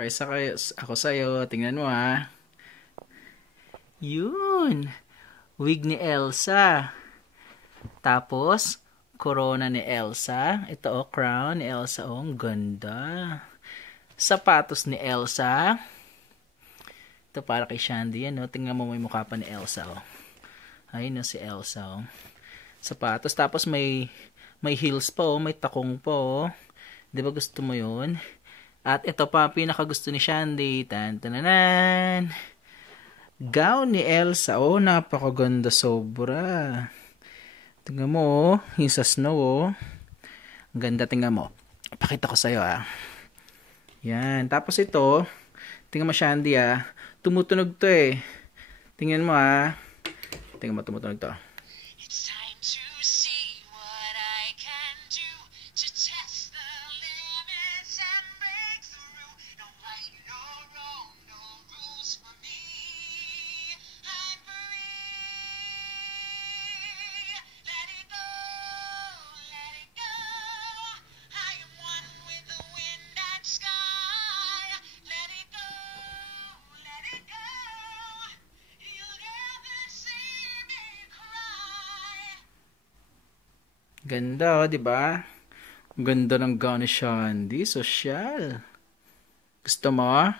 Surprise ako sa'yo. Tingnan mo ha. Yun. Wig ni Elsa. Tapos, corona ni Elsa. Ito crown ni Elsa. Ang ganda. Sapatos ni Elsa. Ito para kay Shandy yan. Tingnan mo may mukha pa ni Elsa. Ayun si Elsa. Sapatos. Tapos may heels pa. May takong pa. Di ba gusto mo yun? At ito pa, pinakagusto ni Shandy. Tan-tananan. Gown ni Elsa. Napakaganda sobra. Tingnan mo, yung sa snow. Ang ganda, tingnan mo. Pakita ko sa'yo Yan. Tapos ito, tingnan mo Shandy tumutunog to Tingnan mo Tingnan mo, tumutunog to. Ganda, di ba? Ganda ng gown ni Shandy. Social. Gusto mo?